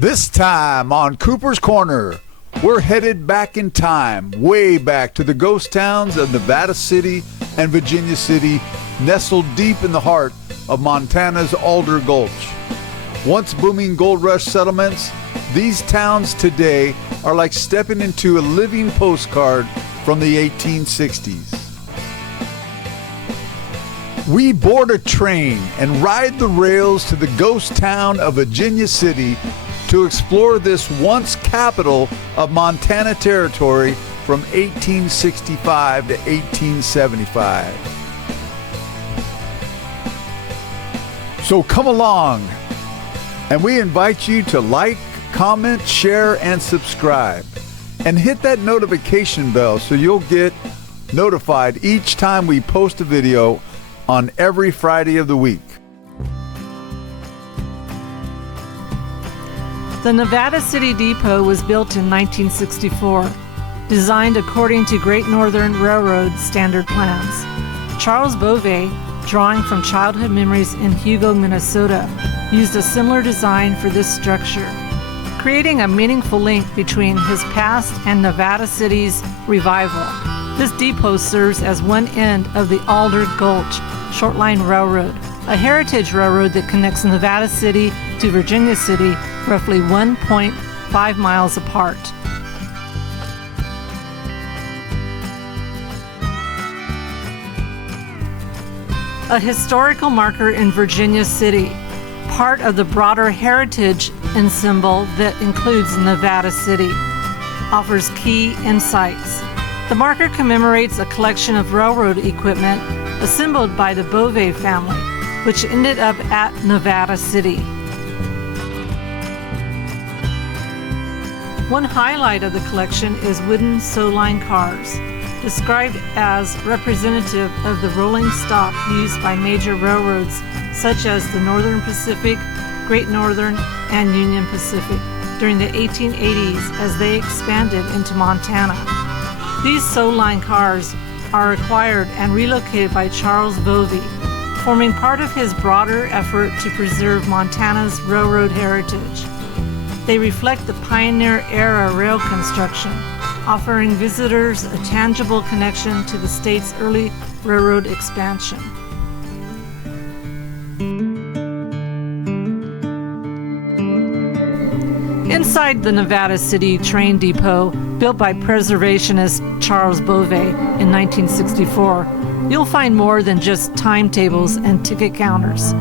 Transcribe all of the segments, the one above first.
This time on Cooper's Corner, we're headed back in time, way back to the ghost towns of Nevada City and Virginia City, nestled deep in the heart of Montana's Alder Gulch. Once booming gold rush settlements, these towns today are like stepping into a living postcard from the 1860s. We board a train and ride the rails to the ghost town of Virginia City to explore this once capital of Montana Territory from 1865 to 1875. So come along, and we invite you to like, comment, share, and subscribe. And hit that notification bell so you'll get notified each time we post a video on every Friday of the week. The Nevada City Depot was built in 1964, designed according to Great Northern Railroad standard plans. Charles Beauvais, drawing from childhood memories in Hugo, Minnesota, used a similar design for this structure, creating a meaningful link between his past and Nevada City's revival. This depot serves as one end of the Alder Gulch Shortline Railroad, a heritage railroad that connects Nevada City to Virginia City, roughly 1.5 miles apart. A historical marker in Virginia City, part of the broader heritage and symbol that includes Nevada City, offers key insights. The marker commemorates a collection of railroad equipment assembled by the Beauvais family, which ended up at Nevada City. One highlight of the collection is wooden sow-line cars, described as representative of the rolling stock used by major railroads such as the Northern Pacific, Great Northern, and Union Pacific during the 1880s as they expanded into Montana. These sow-line cars are acquired and relocated by Charles Beauvais, forming part of his broader effort to preserve Montana's railroad heritage. They reflect the pioneer-era rail construction, offering visitors a tangible connection to the state's early railroad expansion. Inside the Nevada City train depot, built by preservationist Charles Beauvais in 1964, you'll find more than just timetables and ticket counters.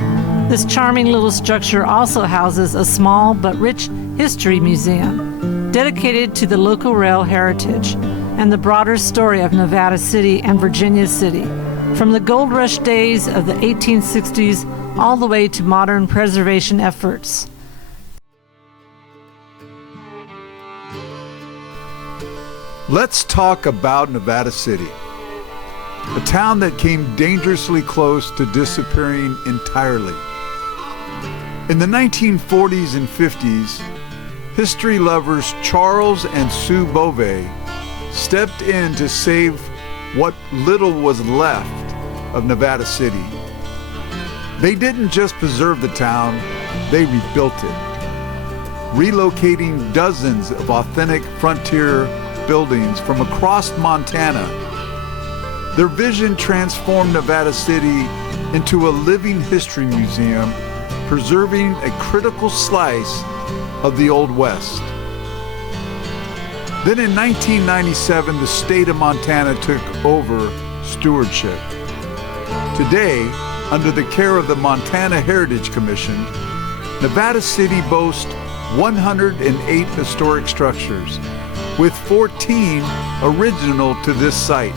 This charming little structure also houses a small but rich history museum dedicated to the local rail heritage and the broader story of Nevada City and Virginia City, from the gold rush days of the 1860s all the way to modern preservation efforts. Let's talk about Nevada City, a town that came dangerously close to disappearing entirely. In the 1940s and 50s, history lovers Charles and Sue Beauvais stepped in to save what little was left of Nevada City. They didn't just preserve the town, they rebuilt it, relocating dozens of authentic frontier buildings from across Montana. Their vision transformed Nevada City into a living history museum, preserving a critical slice of the Old West. Then in 1997, the state of Montana took over stewardship. Today, under the care of the Montana Heritage Commission, Nevada City boasts 108 historic structures, with 14 original to this site.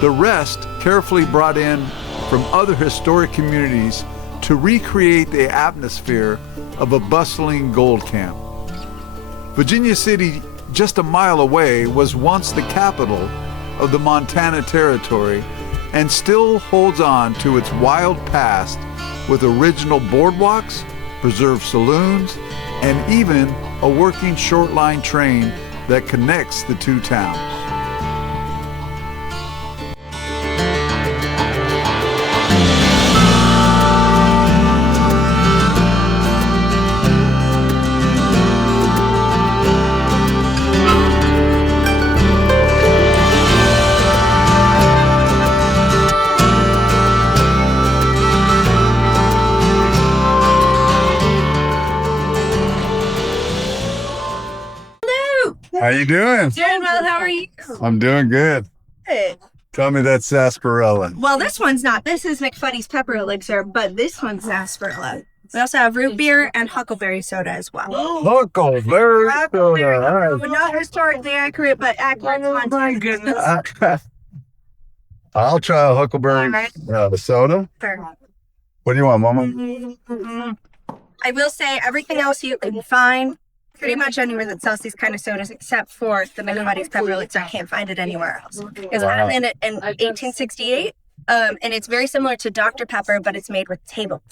The rest carefully brought in from other historic communities to recreate the atmosphere of a bustling gold camp. Virginia City, just a mile away, was once the capital of the Montana Territory and still holds on to its wild past with original boardwalks, preserved saloons, and even a working short line train that connects the two towns. How you doing? Doing well. How are you? I'm doing good. Good. Tell me that sarsaparilla. Well, this one's not. This is McFuddy's pepper elixir, but this one's sarsaparilla. We also have root beer and huckleberry soda as well. Huckleberry soda. Well, not historically accurate, but accurate. Oh my goodness. I'll try a huckleberry soda. Fair. What do you want, Mama? I will say everything else you can find pretty much anywhere that sells these kind of sodas, except for the McFuddy's pepper elixir. I can't find it anywhere else. It was added in 1868, and it's very similar to Dr. Pepper, but it's made with table.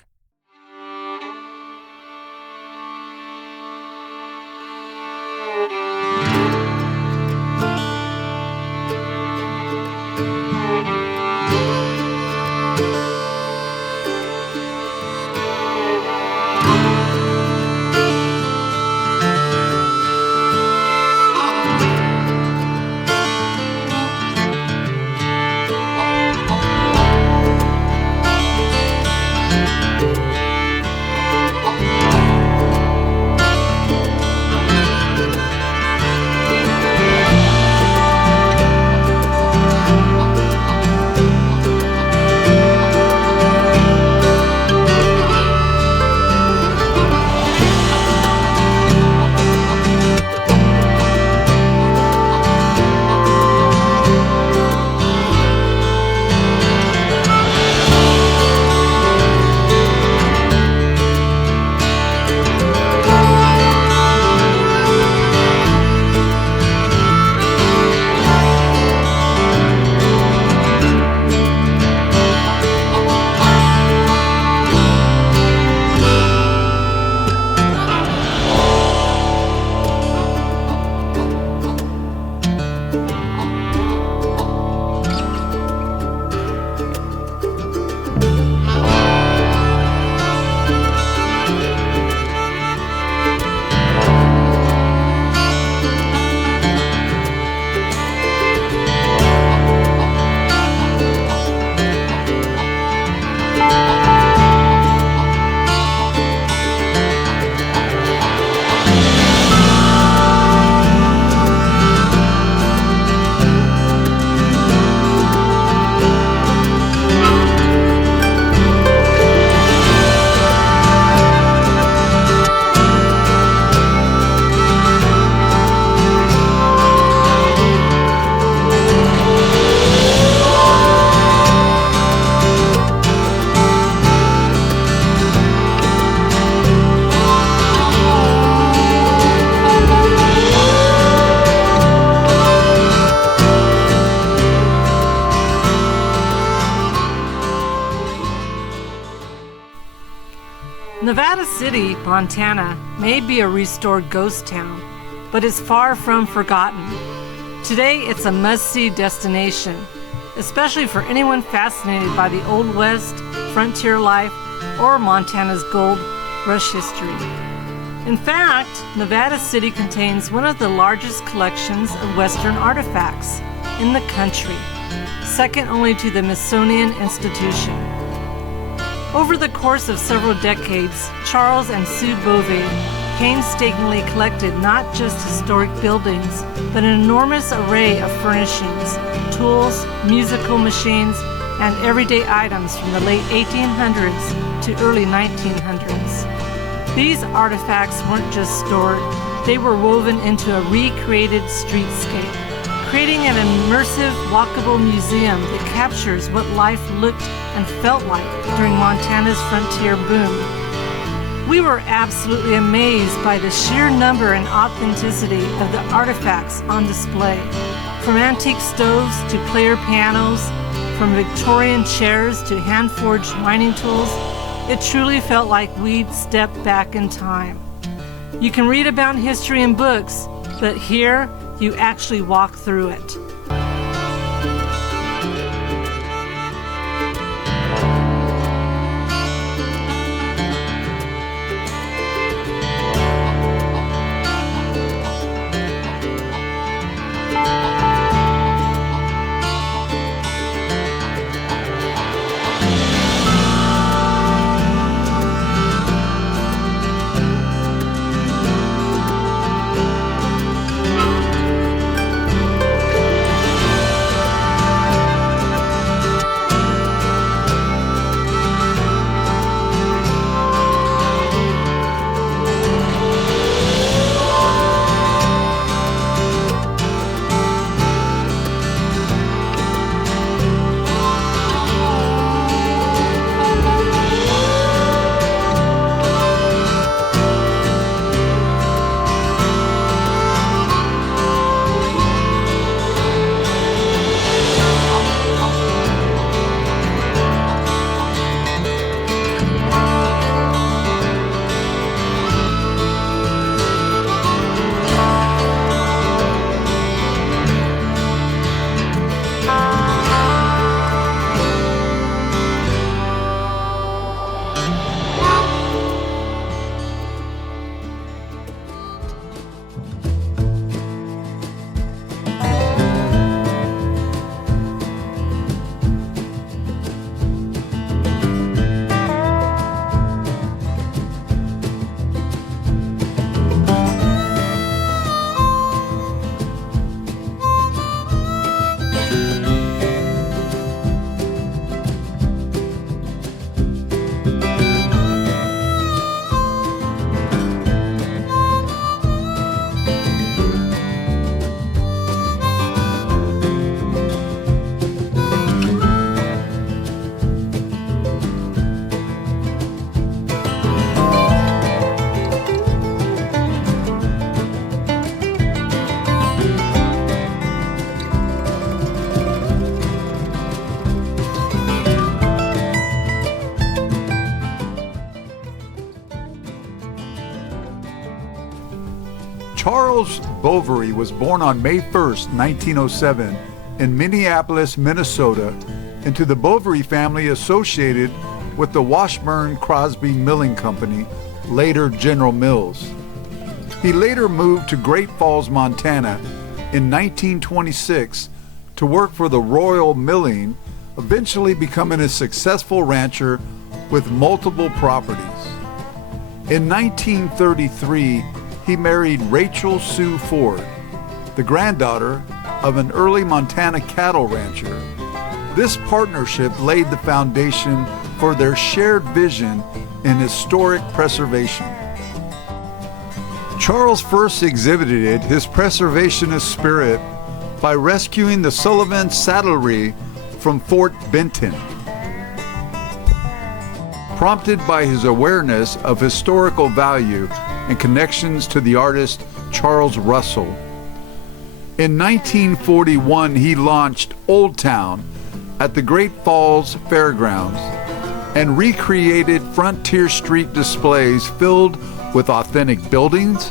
Nevada City, Montana, may be a restored ghost town, but is far from forgotten. Today, it's a must-see destination, especially for anyone fascinated by the Old West, frontier life, or Montana's gold rush history. In fact, Nevada City contains one of the largest collections of Western artifacts in the country, second only to the Smithsonian Institution. Over the course of several decades, Charles and Sue Bovee painstakingly collected not just historic buildings, but an enormous array of furnishings, tools, musical machines, and everyday items from the late 1800s to early 1900s. These artifacts weren't just stored, they were woven into a recreated streetscape, creating an immersive, walkable museum that captures what life looked and felt like during Montana's frontier boom. We were absolutely amazed by the sheer number and authenticity of the artifacts on display. From antique stoves to player pianos, from Victorian chairs to hand-forged mining tools, it truly felt like we'd stepped back in time. You can read about history in books, but here you actually walk through it. Charles Bovary was born on May 1st, 1907 in Minneapolis, Minnesota, into the Bovary family associated with the Washburn Crosby Milling Company, later General Mills. He later moved to Great Falls, Montana in 1926 to work for the Royal Milling, eventually becoming a successful rancher with multiple properties. In 1933, he married Rachel Sue Ford, the granddaughter of an early Montana cattle rancher. This partnership laid the foundation for their shared vision in historic preservation. Charles first exhibited his preservationist spirit by rescuing the Sullivan saddlery from Fort Benton. Prompted by his awareness of historical value and connections to the artist Charles Russell. In 1941, he launched Old Town at the Great Falls Fairgrounds and recreated Frontier Street displays filled with authentic buildings,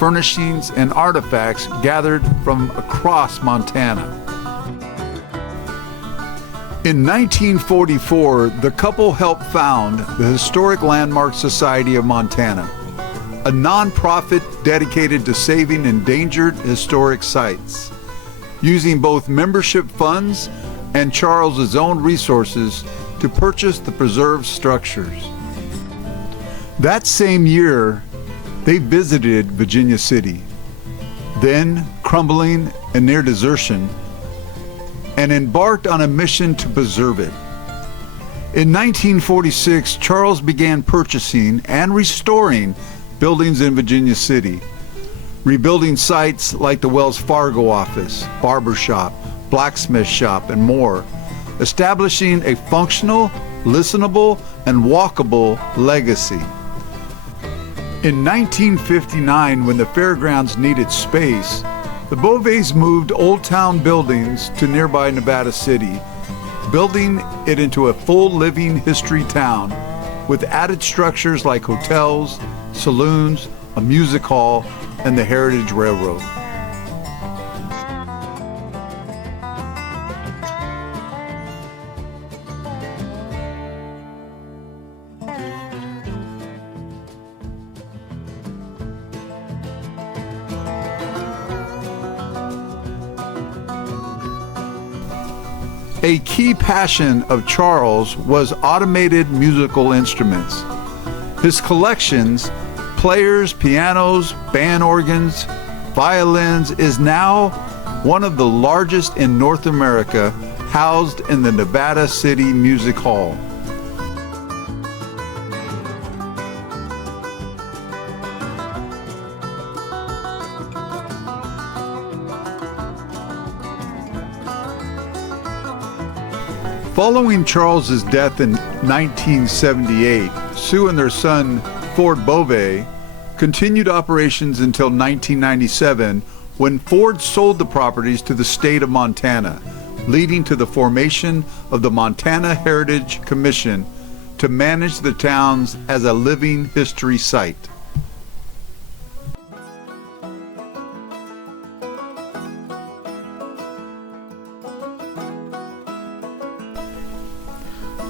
furnishings, and artifacts gathered from across Montana. In 1944, the couple helped found the Historic Landmark Society of Montana, a nonprofit dedicated to saving endangered historic sites, using both membership funds and Charles's own resources to purchase the preserved structures. That same year, they visited Virginia City, then crumbling and near desertion, and embarked on a mission to preserve it. In 1946, Charles began purchasing and restoring buildings in Virginia City, rebuilding sites like the Wells Fargo office, barber shop, blacksmith shop, and more, establishing a functional, listenable, and walkable legacy. In 1959, when the fairgrounds needed space, the Boves moved Old Town buildings to nearby Nevada City, building it into a full living history town with added structures like hotels, saloons, a music hall, and the Heritage Railroad. A key passion of Charles was automated musical instruments. His collections, players, pianos, band organs, violins, is now one of the largest in North America, housed in the Nevada City Music Hall. Following Charles's death in 1978, Sue and their son, Ford Bove, continued operations until 1997, when Ford sold the properties to the state of Montana, leading to the formation of the Montana Heritage Commission to manage the towns as a living history site.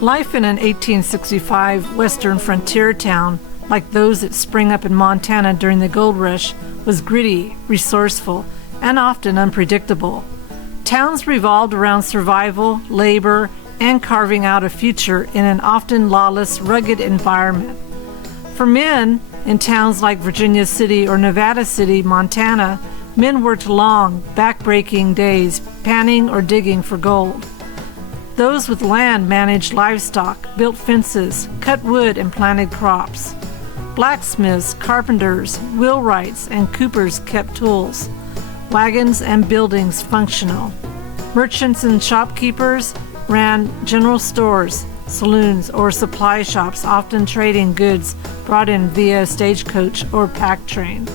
Life in an 1865 western frontier town, like those that sprang up in Montana during the gold rush, was gritty, resourceful, and often unpredictable. Towns revolved around survival, labor, and carving out a future in an often lawless, rugged environment. For men, in towns like Virginia City or Nevada City, Montana, men worked long, back-breaking days, panning or digging for gold. Those with land managed livestock, built fences, cut wood, and planted crops. Blacksmiths, carpenters, wheelwrights, and coopers kept tools, wagons and buildings functional. Merchants and shopkeepers ran general stores, saloons, or supply shops, often trading goods brought in via stagecoach or pack train.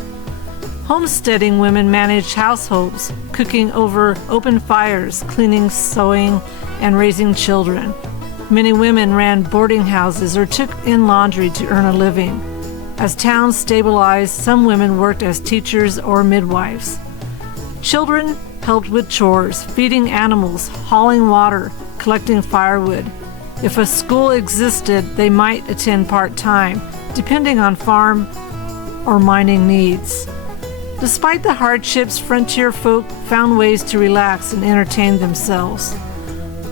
Homesteading women managed households, cooking over open fires, cleaning, sewing, and raising children. Many women ran boarding houses or took in laundry to earn a living. As towns stabilized, some women worked as teachers or midwives. Children helped with chores, feeding animals, hauling water, collecting firewood. If a school existed, they might attend part-time, depending on farm or mining needs. Despite the hardships, frontier folk found ways to relax and entertain themselves.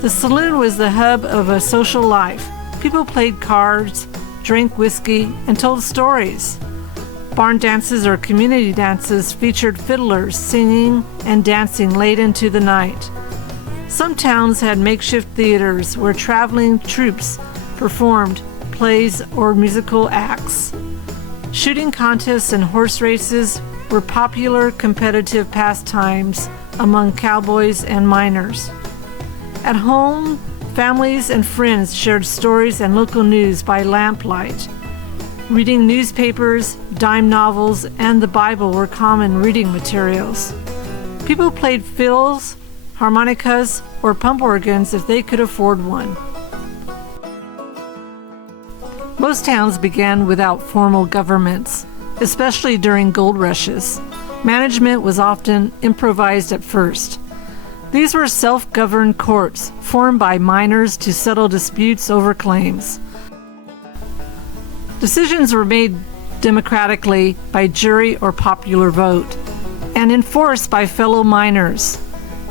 The saloon was the hub of a social life. People played cards, drank whiskey, and told stories. Barn dances or community dances featured fiddlers singing and dancing late into the night. Some towns had makeshift theaters where traveling troupes performed plays or musical acts. Shooting contests and horse races were popular competitive pastimes among cowboys and miners. At home, families and friends shared stories and local news by lamplight. Reading newspapers, dime novels, and the Bible were common reading materials. People played fills, harmonicas, or pump organs if they could afford one. Most towns began without formal governments, especially during gold rushes. Management was often improvised at first. These were self-governed courts formed by miners to settle disputes over claims. Decisions were made democratically by jury or popular vote and enforced by fellow miners.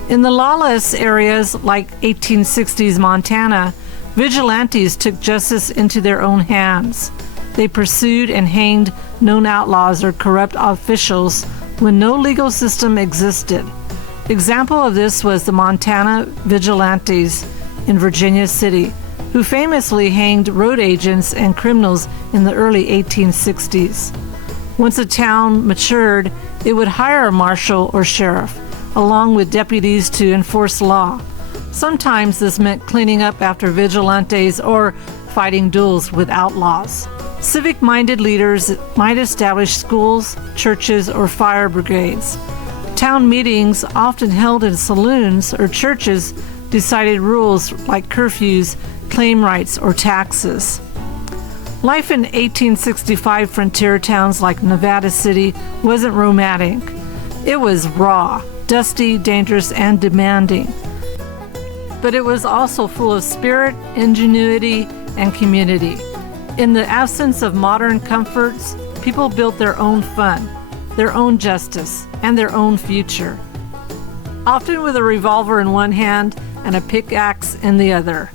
In the lawless areas like 1860s Montana, vigilantes took justice into their own hands. They pursued and hanged known outlaws or corrupt officials when no legal system existed. Example of this was the Montana vigilantes in Virginia City, who famously hanged road agents and criminals in the early 1860s. Once a town matured, it would hire a marshal or sheriff, along with deputies to enforce law. Sometimes this meant cleaning up after vigilantes or fighting duels with outlaws. Civic-minded leaders might establish schools, churches, or fire brigades. Town meetings, often held in saloons or churches, decided rules like curfews, claim rights, or taxes. Life in 1865 frontier towns like Nevada City wasn't romantic. It was raw, dusty, dangerous, and demanding. But it was also full of spirit, ingenuity, and community. In the absence of modern comforts, people built their own fun, their own justice, and their own future, often with a revolver in one hand and a pickaxe in the other.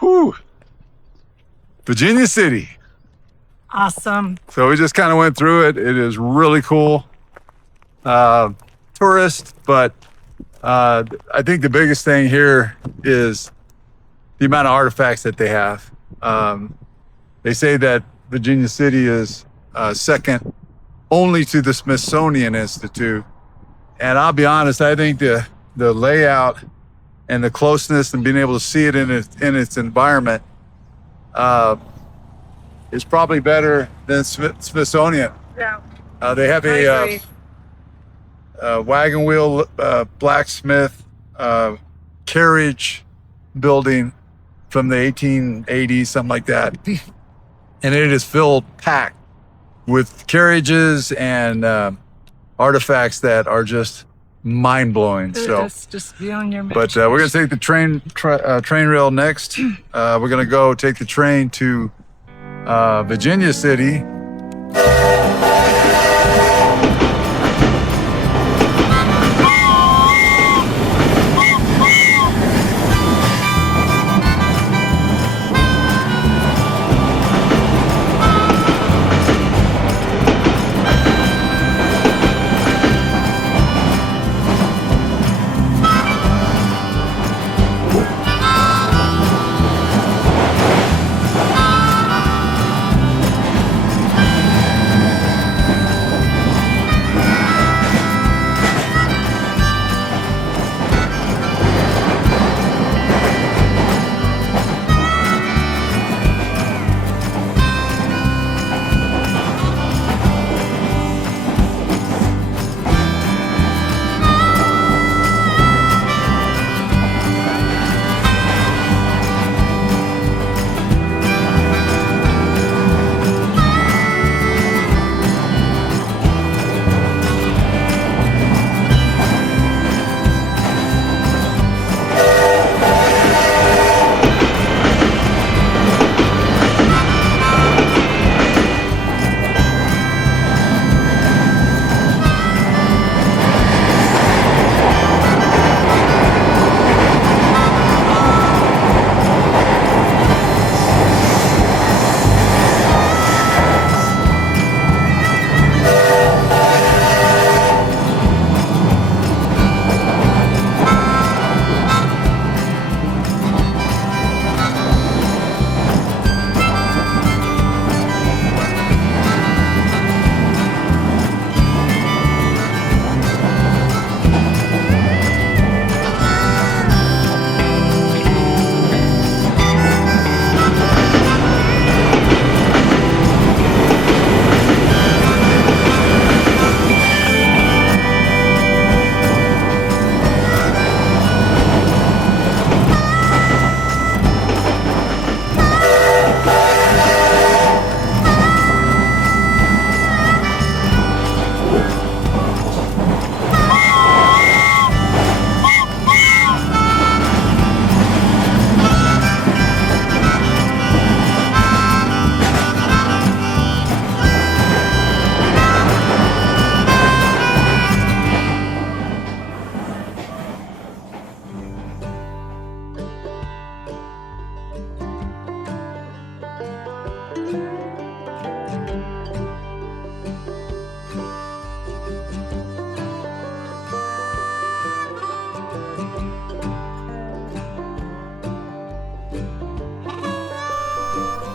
Whew. Virginia City. Awesome. So we just kind of went through it. It is really cool. Tourist, but I think the biggest thing here is the amount of artifacts that they have. They say that Virginia City is second only to the Smithsonian Institute. And I'll be honest, I think the layout and the closeness and being able to see it in its environment is probably better than Smithsonian. Yeah. They have a wagon wheel blacksmith carriage building from the 1880s, something like that. And it is packed with carriages and artifacts that are just mind-blowing. So just beyond your but we're going to take the train rail next. We're going to go take the train to Virginia City.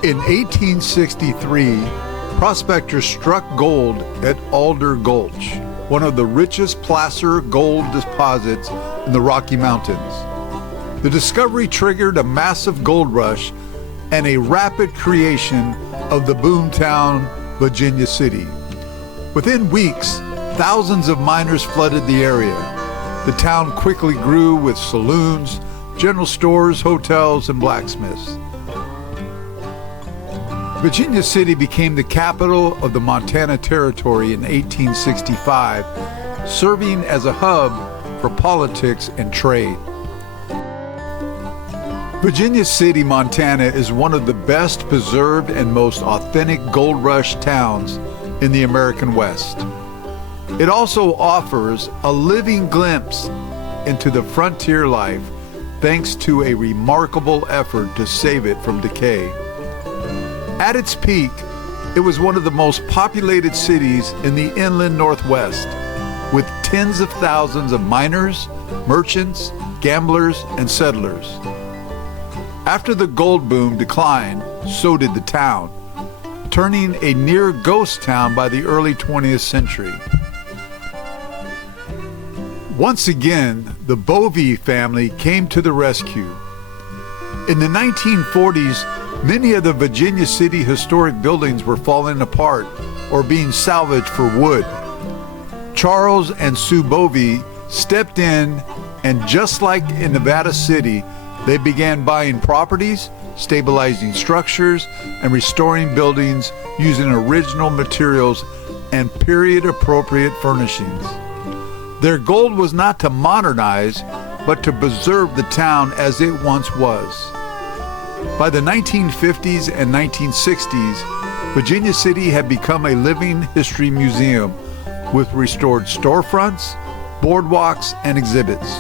In 1863, prospectors struck gold at Alder Gulch, one of the richest placer gold deposits in the Rocky Mountains. The discovery triggered a massive gold rush and a rapid creation of the boomtown Virginia City. Within weeks, thousands of miners flooded the area. The town quickly grew with saloons, general stores, hotels, and blacksmiths. Virginia City became the capital of the Montana Territory in 1865, serving as a hub for politics and trade. Virginia City, Montana is one of the best preserved and most authentic gold rush towns in the American West. It also offers a living glimpse into the frontier life thanks to a remarkable effort to save it from decay. At its peak, it was one of the most populated cities in the inland Northwest, with tens of thousands of miners, merchants, gamblers, and settlers. After the gold boom declined, so did the town, turning a near ghost town by the early 20th century. Once again, the Bovee family came to the rescue. In the 1940s, many of the Virginia City historic buildings were falling apart or being salvaged for wood. Charles and Sue Bovee stepped in, and just like in Nevada City, they began buying properties, stabilizing structures, and restoring buildings using original materials and period-appropriate furnishings. Their goal was not to modernize, but to preserve the town as it once was. By the 1950s and 1960s, Virginia City had become a living history museum with restored storefronts, boardwalks, and exhibits.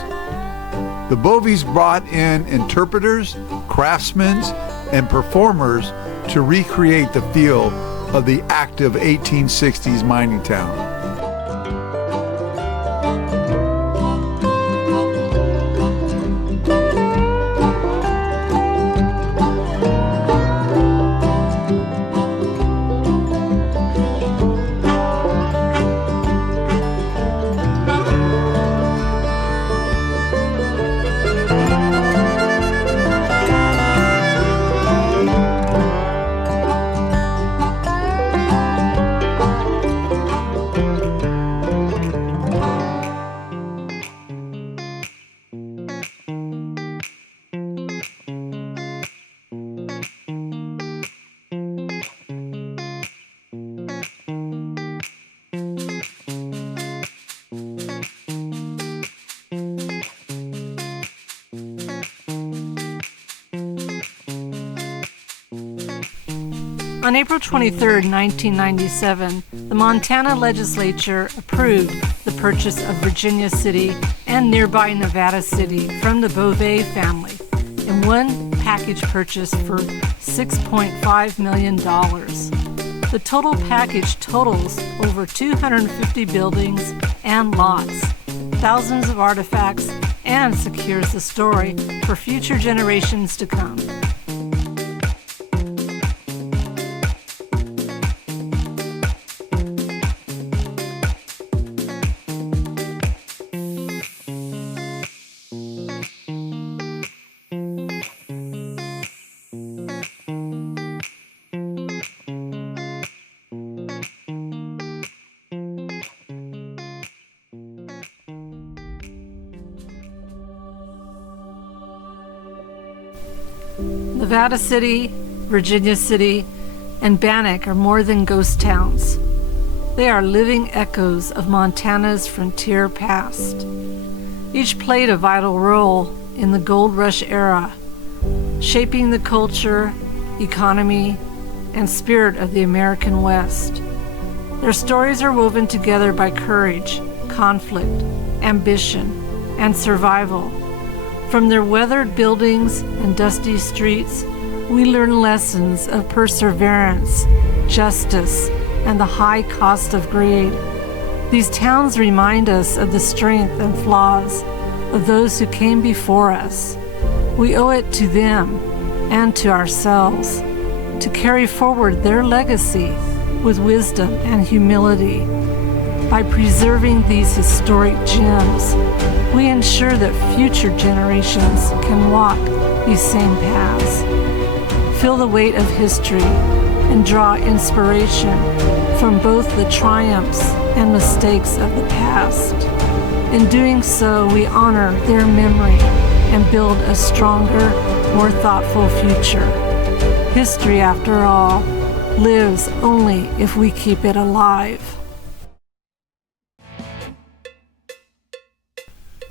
The Bovees brought in interpreters, craftsmen, and performers to recreate the feel of the active 1860s mining town. On April 23, 1997, the Montana legislature approved the purchase of Virginia City and nearby Nevada City from the Bovee family in one package purchase for $6.5 million. The total package totals over 250 buildings and lots, thousands of artifacts, and secures the story for future generations to come. Nevada City, Virginia City, and Bannack are more than ghost towns. They are living echoes of Montana's frontier past. Each played a vital role in the gold rush era, shaping the culture, economy, and spirit of the American West. Their stories are woven together by courage, conflict, ambition, and survival. From their weathered buildings and dusty streets, we learn lessons of perseverance, justice, and the high cost of greed. These towns remind us of the strength and flaws of those who came before us. We owe it to them and to ourselves to carry forward their legacy with wisdom and humility. By preserving these historic gems, we ensure that future generations can walk these same paths. Feel the weight of history and draw inspiration from both the triumphs and mistakes of the past. In doing so, we honor their memory and build a stronger, more thoughtful future. History, after all, lives only if we keep it alive.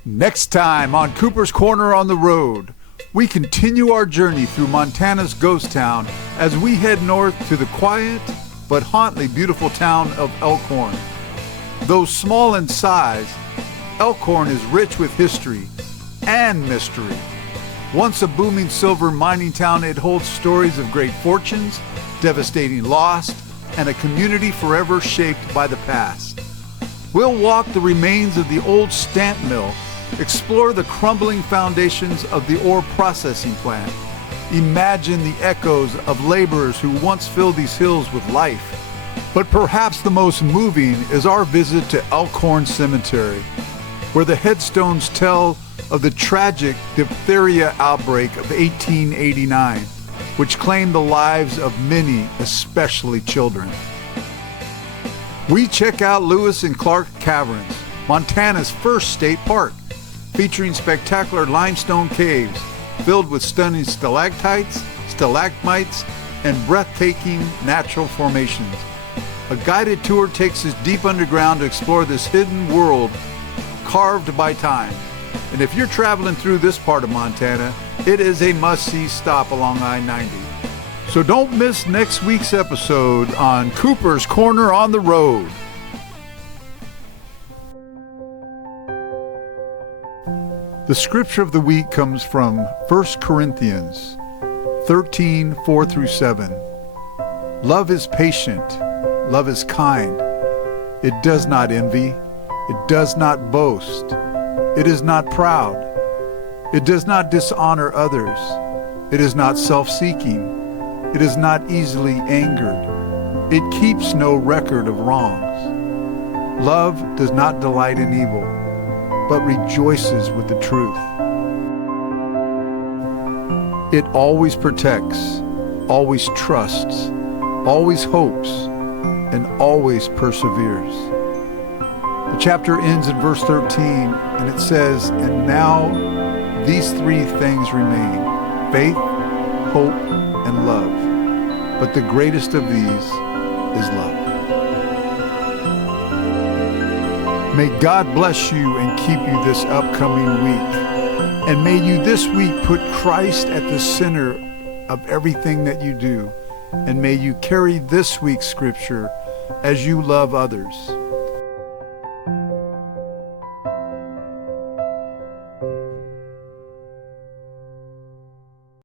Next time on Cooper's Corner on the Road, we continue our journey through Montana's ghost town as we head north to the quiet but hauntedly beautiful town of Elkhorn. Though small in size, Elkhorn is rich with history and mystery. Once a booming silver mining town, it holds stories of great fortunes, devastating loss, and a community forever shaped by the past. We'll walk the remains of the old stamp mill, explore the crumbling foundations of the ore processing plant, imagine the echoes of laborers who once filled these hills with life. But perhaps the most moving is our visit to Elkhorn Cemetery, where the headstones tell of the tragic diphtheria outbreak of 1889, which claimed the lives of many, especially children. We check out Lewis and Clark Caverns, Montana's first state park, featuring spectacular limestone caves filled with stunning stalactites, stalagmites, and breathtaking natural formations. A guided tour takes us deep underground to explore this hidden world carved by time. And if you're traveling through this part of Montana, it is a must-see stop along I-90. So don't miss next week's episode on Cooper's Corner on the Road. The scripture of the week comes from 1 Corinthians 13, 4 through 7. Love is patient. Love is kind. It does not envy. It does not boast. It is not proud. It does not dishonor others. It is not self-seeking. It is not easily angered. It keeps no record of wrongs. Love does not delight in evil, but rejoices with the truth. It always protects, always trusts, always hopes, and always perseveres. The chapter ends in verse 13, and it says, "And now these three things remain, faith, hope, and love. But the greatest of these is love." May God bless you and keep you this upcoming week. And may you this week put Christ at the center of everything that you do. And may you carry this week's scripture as you love others.